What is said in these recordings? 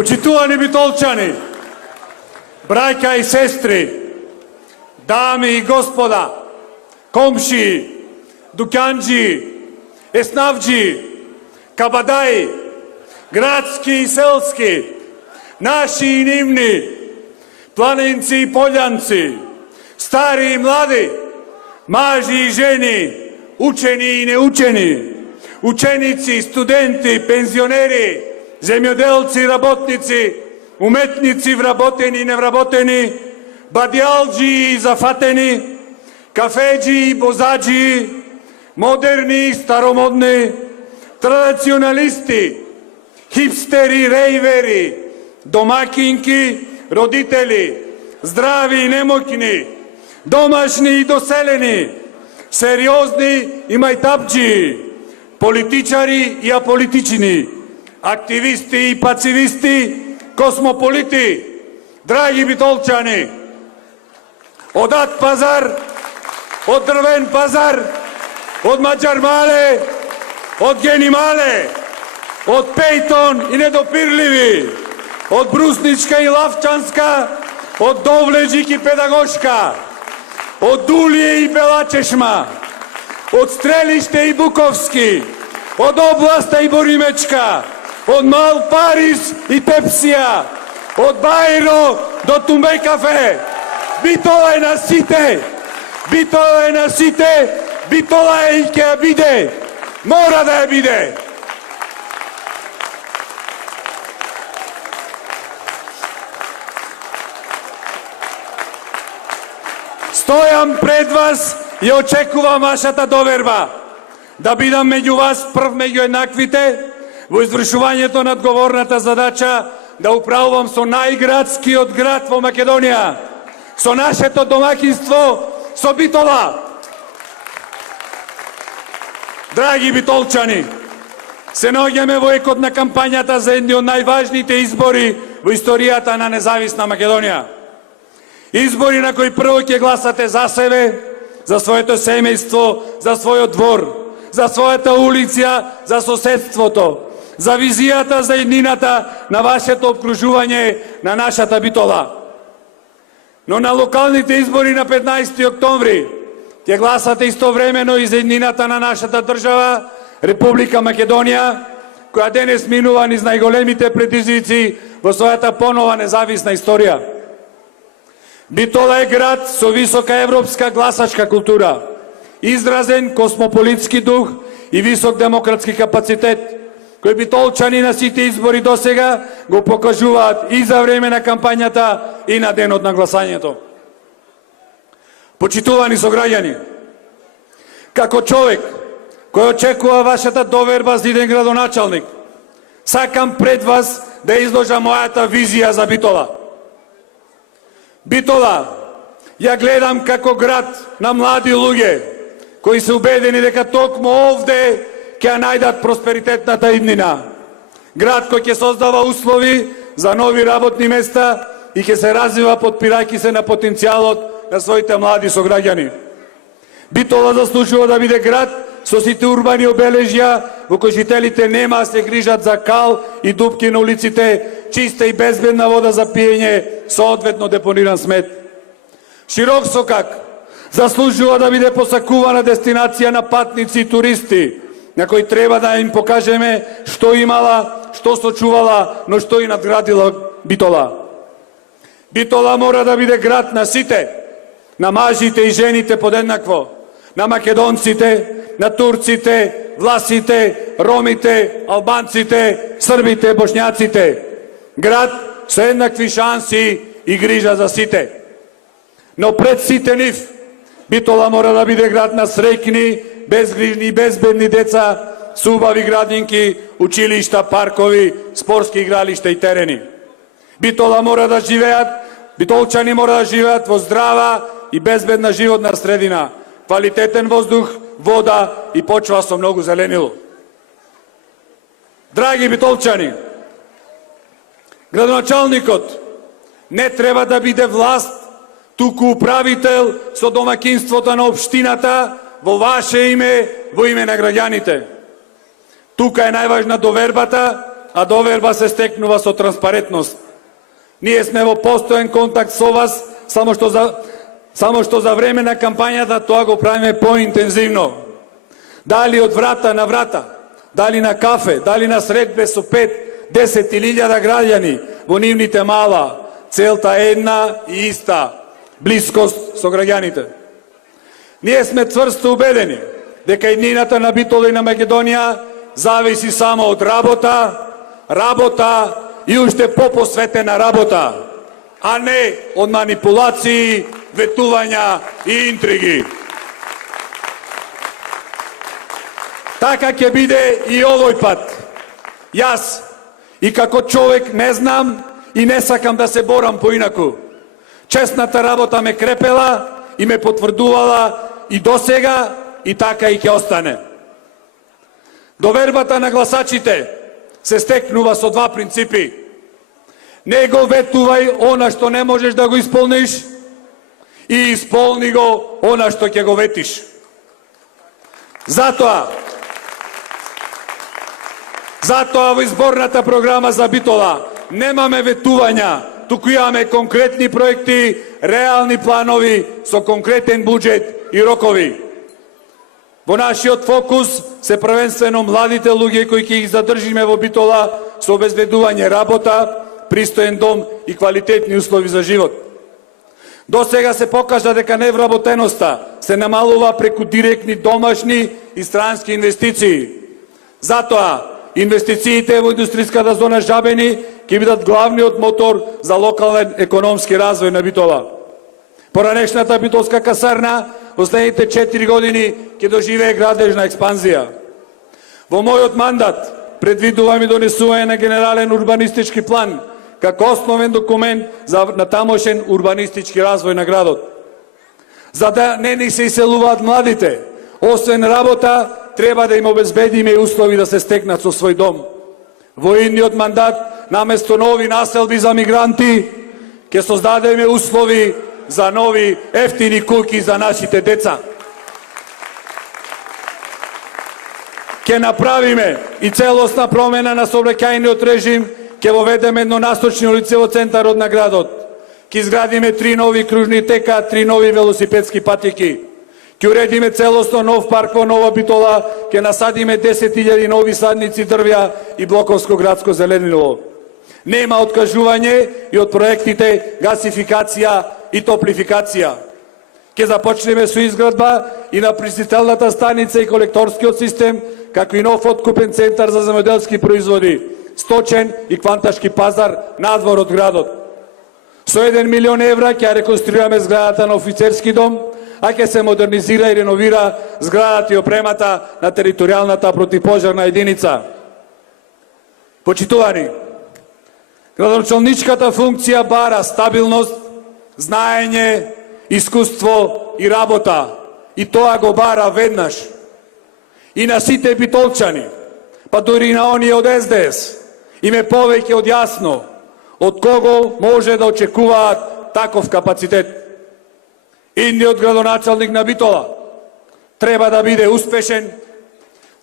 Почитувани битолчани, браќа и сестри, дами и господа, комши, дуканджи, еснавджи, кабадаи, градски и селски, наши и нивни, планинци и полјанци, стари и млади, мажи и жени, учени и неучени, ученици, студенти, пензионери, земјоделци, работници, уметници, вработени и невработени, бадјалджи и зафатени, кафеджи и бозаджи, модерни и старомодни, традиционалисти, хипстери, рейвери, домакинки, родители, здрави и немоќни, домашни и доселени, сериозни и мајтапджи, политичари и аполитични, активисти и пацивисти, космополити, драги битолчани, од Ат пазар, од Дрвен пазар, од Маđар мале, од Гени мале, од Пејтон и недопирливи, од Брусничка и Лавчанска, од Довледжик и Педагошка, од Дулије и Белачешма, од Стрелиште и Буковски, од Областа и Боримечка, од Мал Парис и Тепсија, од Бајро до Тумбеј кафе. Битола е на сите, битола е на сите, битола е и ќе ја биде, мора да ја биде. Стојам пред вас и очекувам вашата доверба, да бидам меѓу вас прв меѓу еднаквите во извршувањето на одговорната задача да управувам со најградскиот град во Македонија, со нашето домакинство, со Битола. Драги битолчани, се наоѓаме во екот на кампањата за едни од најважните избори во историјата на независна Македонија. Избори на кои прво ќе гласате за себе, за своето семејство, за својот двор, за својата улица, за соседството, за визијата за еднината на вашето обкружување на нашата Битола. Но на локалните избори на 15 октомври ќе гласате истовремено и за еднината на нашата држава, Република Македонија, која денес минува низ најголемите предизвици во својата понова независна историја. Битола е град со висока европска гласачка култура, изразен космополитски дух и висок демократски капацитет, кои битолчани на сите избори досега го покажуваат и за време на кампањата и на денот на гласањето. Почитувани сограѓани, како човек кој очекува вашата доверба за иден градоначалник, сакам пред вас да изложам мојата визија за Битола. Битола ја гледам како град на млади луѓе кои се убедени дека токму овде ќе најдат просперитетната иднина. Град кој ќе создава услови за нови работни места и ќе се развива подпирајќи се на потенцијалот на своите млади сограѓани. Битола заслужува да биде град со сите урбани обележја во кои жителите нема да се грижат за кал и дупки на улиците, чиста и безбедна вода за пиење, соодветно депониран смет. Широк сокак заслужува да биде посакувана дестинација на патници и туристи, на кои треба да им покажеме што имала, што сочувала, но што и надградила Битола. Битола мора да биде град на сите, на мажите и жените подеднакво, на македонците, на турците, власите, ромите, албанците, србите, бошњаците. Град со еднакви шанси и грижа за сите. Но пред сите нив, Битола мора да биде град на среќни, безгрижни и безбедни деца, со убави градинки, училишта, паркови, спортски игралишта и терени. Битола мора да живеат, битолчани мора да живеат во здрава и безбедна животна средина, квалитетен воздух, вода и почва со многу зеленило. Драги битолчани, градоначалникот не треба да биде власт, туку управител со домакинството на општината во ваше име, во име на граѓаните. Тука е најважна довербата, а доверба се стекнува со транспарентност. Ние сме во постојан контакт со вас, само што за време на кампањата тоа го правиме поинтензивно. Дали од врата на врата, дали на кафе, дали на средбе со 5-10 илјада граѓани во нивните мала, целта е една и иста – блискост со граѓаните. Ние сме цврсто убедени дека иднината на Битола и на Македонија зависи само од работа и уште попосветена работа, а не од манипулации, ветувања и интриги. Така ќе биде и овој пат. Јас, и како човек, не знам и не сакам да се борам поинаку. Честната работа ме крепела и ме потврдувала и досега, и така и ќе остане. Довербата на гласачите се стекнува со два принципи. Не го ветувај она што не можеш да го исполниш и исполни го она што ќе го ветиш. Затоа во изборната програма за Битола немаме ветувања, туку имаме конкретни проекти, реални планови со конкретен буџет и рокови. Во нашиот фокус се првенствено младите луѓе кои ќе ги задржиме во Битола со обезбедување работа, пристоен дом и квалитетни услови за живот. До сега се покажа дека невработеноста се намалува преку директни домашни и странски инвестиции. Затоа, инвестициите во индустријската зона Жабени ќе бидат главниот мотор за локален економски развој на Битола. Поранешната битолска касарна во следните 4 години ќе доживее градежна експанзија. Во мојот мандат предвидувам и донесување на генерален урбанистички план како основен документ за натамошен урбанистички развој на градот. За да не ни се иселуваат младите, освен работа, треба да им обезбедиме услови да се стекнат со свој дом. Во идниот мандат, наместо нови населби за мигранти, ќе создадеме услови за нови ефтини куќи за нашите деца. Ќе направиме и целосна промена на сообраќајниот режим, ќе воведеме еднонасочни улици во центарот на градот. Ќе изградиме 3 нови кружни тека, 3 нови велосипедски патики. Ќе уредиме целосно нов парк во Нова Битола, ќе насадиме 10.000 нови садници дрвја и блоковско градско зелениново. Нема откажување и од проектите гасификација и топлификација. Ќе започнеме со изградба и на пречистителната станица и колекторскиот систем, како и нов откупен центар за земјоделски производи, сточен и кванташки пазар надвор од градот. Со 1 милион евра ќе реконструираме зградата на офицерски дом, а ќе се модернизира и реновира зградата и опремата на територијалната противпожарна единица. Почитувани, градоначалничката функција бара стабилност, знаење, искуство и работа. И тоа го бара веднаш. И на сите битолчани, па дури и на оние од СДС, им е повеќе од јасно од кого може да очекуваат таков капацитет. Идниот градоначалник на Битола треба да биде успешен,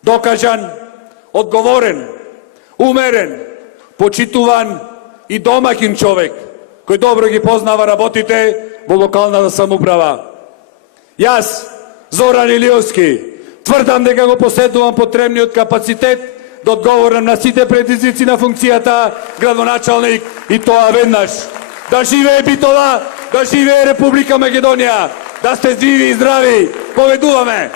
докажан, одговорен, умерен, почитуван и домакин човек, кој добро ги познава работите во локалната самоуправа. Јас, Зоран Илиовски, тврдам дека го поседувам потребниот капацитет да одговорам на сите предизвици на функцијата градоначалник и тоа веднаш. Да живее Битола, да живее Република Македонија, да сте живи и здрави, победуваме!